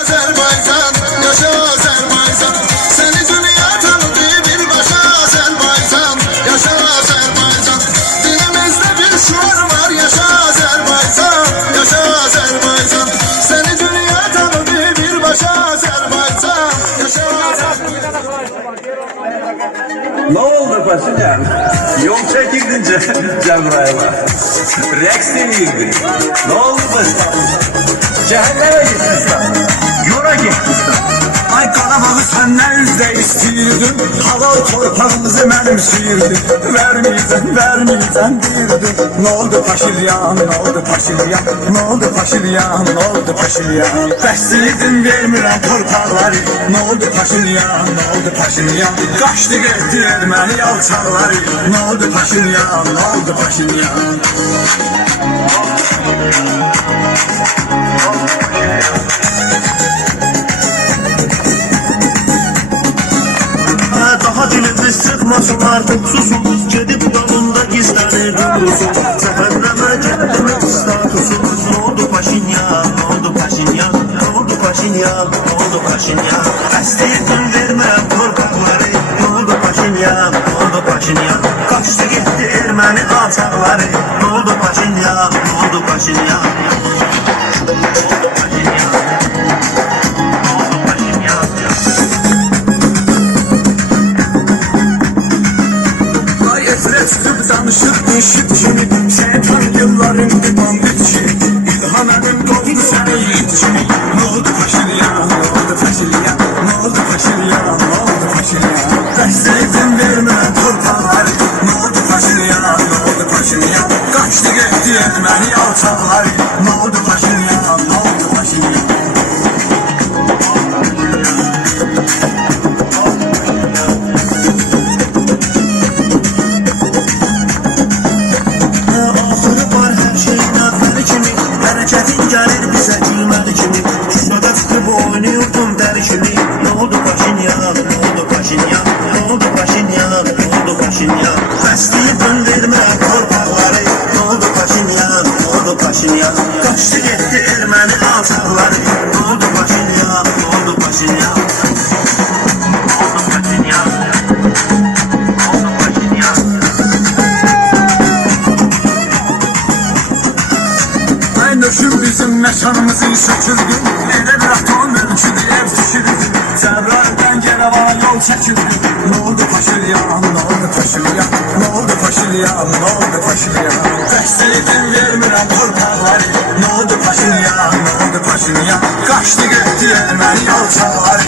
Azerbaycan, yaşa Azerbaycan. Seni dünya tanıdı bir başa Azerbaycan, yaşa Azerbaycan. Dilimizde bir şuur var, yaşa Azerbaycan, yaşa Azerbaycan. Seni dünya tanıdı bir başa Azerbaycan, yaşa Azerbaycan. Ne oldu Paşinyan? Yol çekirdin Cebrail'a. Reks deyirdin. Ne oldu başkanım? Cehenneme gitmişler. Yola gitmişler. Ay Qarabağı səndən üzə istəyirdim, halal torpağımızı mənimsəyirdim. Verməyəcən deyirdim. Nə oldu Paşinyan, nə oldu Paşinyan, nə oldu Paşinyan, nə oldu Paşinyan. Bəsliydin vermirəm torpaqları. Nə oldu Paşinyan, nə oldu Paşinyan. Qaçdı getdi erməni alçaqları. Nə oldu Paşinyan, nə oldu Paşinyan. Daha dilimiz sıkmasın artık susun. Gedib dalında gizlənir Rusun. Zəhərləmə kendimin statusun. Ne oldu Paşinyan, ne oldu Paşinyan, ne oldu Paşinyan, ne oldu Paşinyan. Əstəyirdin verməm torpaqları. Ne oldu Paşinyan, ne oldu Paşinyan. Kaçtı gitti erməni alçaqları. Ne oldu Paşinyan, ne oldu Paşinyan. Çıkıp danışır işit kimi, şeytan yılların bir bandit kimi. İlham edim doldu seni yiğit kimi. Ne oldu Paşinyan, ne oldu Paşinyan, ne oldu Paşinyan, ne oldu Paşinyan. Bəsliydin vermirəm torpaqları. Ne oldu Paşinyan, ne oldu Paşinyan. Qaçdı getdi erməni alçaqları. Ne oldu Paşinyan, ne oldu Paşinyan. Hərəkətin gəlir bizə gülməli kimi. Şurada çıxıb oynuyordum dəri kimi. Ne oldu Paşinyan, ne oldu Paşinyan, ne oldu Paşinyan, ne oldu Paşinyan. Bəsliydin vermirəm torpaqları. Ne oldu Paşinyan, ne oldu Paşinyan. Qaçdı getdi erməni alçaqları. Ne oldu Paşinyan, ne oldu Paşinyan. Ne oldu Paşinyan. Nöşüm bizim meşanımızı sökürdü. Elə bir atom ölçüdü, ev tikirdi. Cəbraildən Yerevana yol çəkirdi. Ne oldu Paşinyan, ne oldu Paşinyan, ne oldu Paşinyan, ne oldu Paşinyan. Bəsliydin vermirəm torpaqları. Ne oldu Paşinyan, ne oldu Paşinyan. Qaçdı getdi erməni alçaqları.